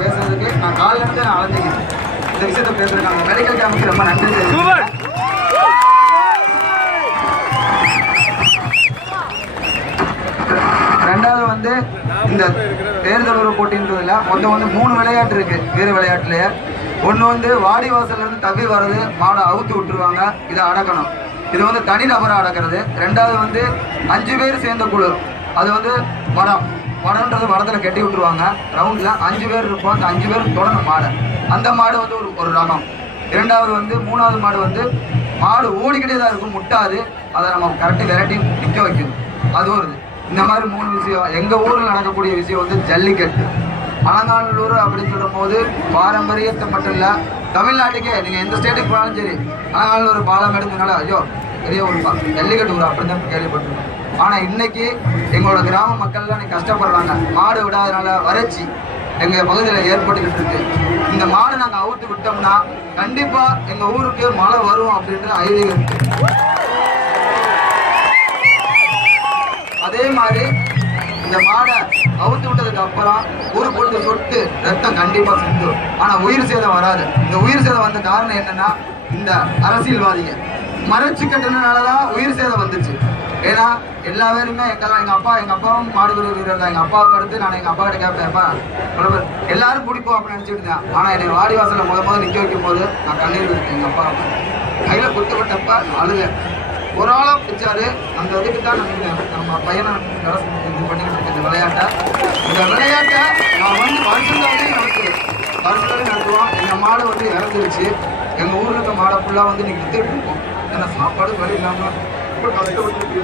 பேசுறதுக்கு நான் காலிலிருந்து அழைஞ்சிக்கிறேன் இந்த விஷயத்த மெடிக்கல் கேம்புக்கு ரொம்ப நன்றி ரெண்டாவது வந்து இந்த தேர்தலுறவு போட்டின்றதுல மொத்தம் வந்து மூணு விளையாட்டு இருக்கு வீர விளையாட்டுலயே. ஒன்று வந்து வாடி வாசல்லேருந்து தப்பி வர்றது மாடை அவுத்து விட்டுருவாங்க இதை அடக்கணும். இது வந்து தனிநபரை அடக்கிறது. ரெண்டாவது வந்து அஞ்சு பேர் சேர்ந்த குழு. அது வந்து வடம் வடம்ன்றது வடத்தில் கட்டி விட்டுருவாங்க. ரவுண்டில் அஞ்சு பேர் இருப்போம். அந்த அஞ்சு பேர் தொடணும் மாடை. அந்த மாடு வந்து ஒரு ஒரு ரகம். இரண்டாவது வந்து மூணாவது மாடு வந்து மாடு ஓடிக்கிட்டே தான் இருக்கும். முட்டாது. அதை நம்ம கரெக்டாக விரட்டி நிற்க வைக்கணும். அது ஒரு இந்த மாதிரி மூணு விஷயம். எங்கள் ஊரில் நடக்கக்கூடிய விஷயம் வந்து ஜல்லிக்கட்டு. அலங்காநல்லூர் அப்படின்னு சொல்லும் போது பாரம்பரியத்தை மட்டும் இல்லை தமிழ்நாட்டுக்கே. நீங்கள் எந்த ஸ்டேட்டுக்கு போனாலும் சரி அலங்காநல்லூர் பாலம் எடுத்ததுனால ஐயோ பெரிய ஒரு ஜல்லிக்கட்டு ஊர் அப்படின்னு தான் கேள்விப்பட்டிருக்கோம். ஆனால் இன்னைக்கு எங்களோட கிராம மக்கள்லாம் இன்னைக்கு கஷ்டப்படுறாங்க. மாடு விடாதனால வறட்சி எங்கள் பகுதியில் ஏற்பட்டுக்கிட்டு இருக்கு. இந்த மாடு நாங்கள் அவுத்து விட்டோம்னா கண்டிப்பாக எங்கள் ஊருக்கு மழை வரும் அப்படின்ற ஐதீகம் இருக்கு. அதே மாதிரி இந்த மாடை அவுத்து விட்டதுக்கு அப்புறம் ஒரு பொழுது சொட்டு ரத்தம் கண்டிப்பா சிந்தும். ஆனா உயிர் சேதம் வராது. இந்த உயிர் சேதம் வந்த காரணம் என்னன்னா இந்த அரசியல்வாதிங்க. மறைச்சு கட்டினாலதான் உயிர் சேதம் வந்துச்சு. ஏன்னா எல்லா பேருமே எங்கெல்லாம் எங்க அப்பா எங்க அப்பாவும் மாடுபிடி வீரர் தான் எங்க அப்பாவுக்கு அடுத்து நான் எங்க அப்பா கிட்ட கேட்பேன் "அப்பா, எல்லாரும் பிடிப்போம் அப்படின்னு நினைச்சிட்டு இருந்தேன். ஆனா என்னை வாடி வாசலில் முத முதல் நிக்க வைக்கும் போது நான் கண்ணீர் விட்டேன் எங்க அப்பா கையில குத்துப்பட்டப்ப அழுதேன். ஒரு ஆளா பிடிச்சாரு. அந்த இதுக்கு தான் நம்ம நம்ம பையனை அரசு இது பண்ணிக்கிட்டு இருக்க இந்த விளையாட்டை. இந்த விளையாட்டை நான் வந்து வருஷந்தாவே நடத்துவேன். வருஷத்தாவே நடத்துவோம். எங்கள் மாடு வந்து இறந்துருச்சு. எங்கள் ஊரில் இருக்க மாடை ஃபுல்லாக வந்து நீங்கள் வித்துட்டு இருக்கோம். ஏன்னா சாப்பாடு வழி இல்லாமல் ரொம்ப கஷ்டப்பட்டு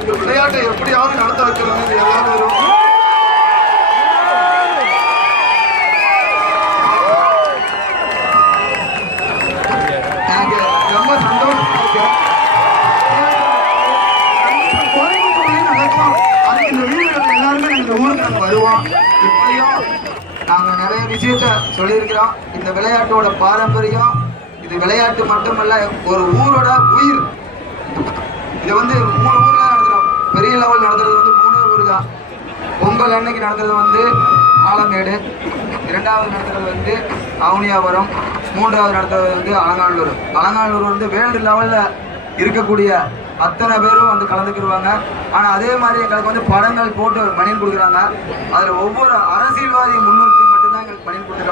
இந்த விளையாட்டை எப்படியாவது நடத்த வைக்கணும் எல்லாரும் வரும் ரொம்ப இந்த எல்லாருமே ஊருக்கு வருவோம். நாங்கள் நிறைய விஷயத்த சொல்லியிருக்கிறோம். இந்த விளையாட்டோட பாரம்பரியம் இது விளையாட்டு மட்டுமல்ல ஒரு ஊரோட உயிர். இது வந்து மூணு ஊர்ல நடத்துகிறோம் பெரிய லெவல் நடத்துறது வந்து மூணு ஊர் தான் பொங்கல் அன்னைக்கு நடத்துறது வந்து ஆலமேடு. இரண்டாவது நடத்துறது வந்து அவனியாபுரம். மூன்றாவது நடத்துறது வந்து அலங்காநல்லூர். அலங்காநல்லூர் வந்து வேல்டு லெவலில் இருக்கக்கூடிய அத்தனை பேரும் வந்து கலந்துக்கிடுவாங்க ஆனால் அதே மாதிரி எங்களுக்கு வந்து படங்கள் போட்டு மணியன் கொடுக்குறாங்க. அதில் ஒவ்வொரு அரசியல்வாதி முன்னிறுத்தி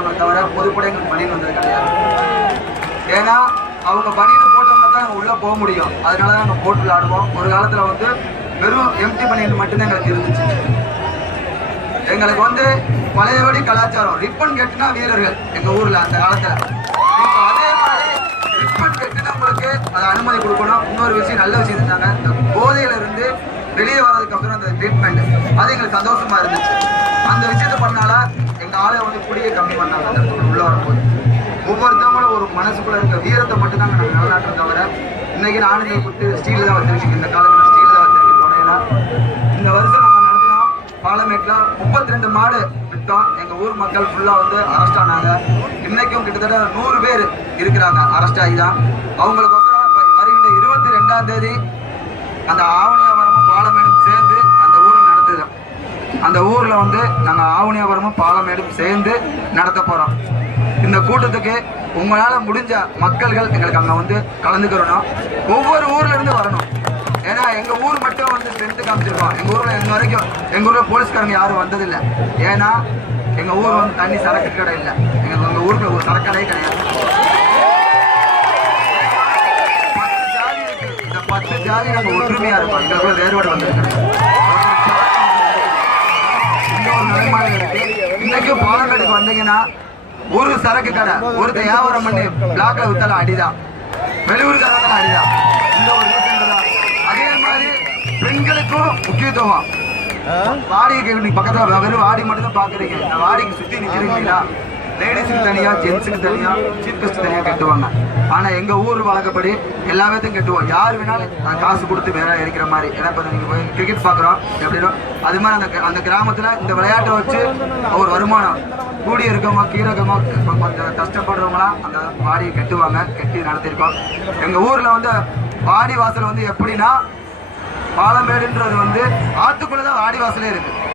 பணியன் தவிர பொதுப்படை எங்களுக்கு பணியன் வந்தது கிடையாது ஏன்னா அவங்க பனியனை போட்டோம்னா தான் நாங்கள் உள்ளே போக முடியும். அதனால தான் நாங்கள் போட்டு விளாடுவோம் ஒரு காலத்தில் வந்து வெறும் எம்டி பனியன் மட்டும்தான் எங்களுக்கு இருந்துச்சு. எங்களுக்கு வந்து பழையபடி கலாச்சாரம். ரிப்பன் கெட்டுனா வீரர்கள். எங்கள் ஊரில் அந்த காலத்தில். இப்ப அதே மாதிரி ரிப்பன் கெட்டுனவங்களுக்கு அதை அனுமதி கொடுக்கணும். இன்னொரு விஷயம் நல்ல விஷயம் இருந்தாங்க இந்த போதையில இருந்து வெளியே வர்றதுக்கு அப்புறம் அந்த ட்ரீட்மெண்ட் அது எங்களுக்கு சந்தோஷமா இருந்துச்சு. ஆளை வந்து குடியை கம்மி பண்ணாங்க அந்த இடத்துக்குள்ள உள்ள வரும்போது ஒவ்வொருத்தவங்களும் ஒரு மனசுக்குள்ள இருக்க வீரத்தை மட்டும்தாங்க நாங்கள் தவிர இன்னைக்கு நானும் நீ கொடுத்து ஸ்டீல் தான் வச்சிருக்கேன் இந்த காலத்தில் ஸ்டீல் தான் வச்சிருக்கேன் துணையில இந்த வருஷம் நாங்கள் நடத்தினோம் பாலமேட்ல முப்பத்தி ரெண்டு மாடு விட்டோம் எங்க ஊர் மக்கள் ஃபுல்லா வந்து அரெஸ்ட் ஆனாங்க. இன்னைக்கும் கிட்டத்தட்ட நூறு பேர் இருக்கிறாங்க. அரெஸ்ட் ஆகி தான். அவங்களுக்கு வருகின்ற இருபத்தி ரெண்டாம் தேதி அந்த ஆவண இந்த ஊர்ல வந்து நாங்க ஆவணியாபுரமும் பாலமேடும் சேர்ந்து நடத்த போறோம். இந்த கூட்டத்துக்கு உங்களால முடிஞ்ச மக்கள்கள் எங்களுக்கு அங்க வந்து கலந்துக்கிறணும். ஒவ்வொரு ஊர்ல இருந்து வரணும். ஏன்னா எங்க ஊர் மட்டும் வந்து ஸ்ட்ரென்த் காமிச்சிருக்கோம். எங்க ஊர்ல இன்ன வரைக்கும் எங்க ஊர்ல போலீஸ்காரங்க யாரும் வந்ததில்லை. ஏன்னா எங்க ஊர் வந்து தண்ணி சரக்கு கடை இல்லை. எங்களுக்கு எங்கள் ஊருக்குள்ள ஒரு சரக்கு கடையே கிடையாது. பத்து ஜாதி நம்ம ஒற்றுமையா இருக்கோம். எங்களுக்குள்ள வேறுபாடு வந்திருக்கு. வந்தீங்கன்னா ஒரு சரக்கு கடை ஒரு வியாபாரம் பண்ணி பிளாக்ல வித்தாலும் அடிதான். வெளியூர்காரங்களும் அடிதான். இந்த ஒரு அதே மாதிரி பெண்களுக்கும் முக்கியத்துவம். வாடிக்கு நீங்க பக்கத்துல வெறும் வாடி மட்டும் தான் பாக்குறீங்க வாடகைக்கு வாடிக்கு சுத்தி நிக்கிறீங்களா? லேடிஸுக்கு தனியாக ஜென்ஸுக்கு தனியாக சீஃப் கெஸ்ட் தனியாக கட்டுவாங்க. ஆனால் எங்கள் ஊர் வழக்கப்படி எல்லா பேர்த்தையும் கட்டுவோம். யார் வேணாலும் நான் காசு கொடுத்து வேற இருக்கிற மாதிரி. ஏன்னா இப்போ நீங்கள் போய் கிரிக்கெட் பார்க்குறோம் எப்படின்னா அது மாதிரி அந்த அந்த கிராமத்தில் இந்த விளையாட்டை வச்சு ஒரு வருமானம். கூடி இருக்கவங்க கீழக்கமா கொஞ்சம் கஷ்டப்படுறவங்களாம் அந்த வாடியை கட்டுவாங்க கட்டி நடத்திருக்கோம் எங்கள் ஊரில் வந்து வாடி வாசல் வந்து எப்படின்னா பாலமேடுன்றது வந்து ஆத்துக்குள்ளதான் வாடி வாசலே இருக்குது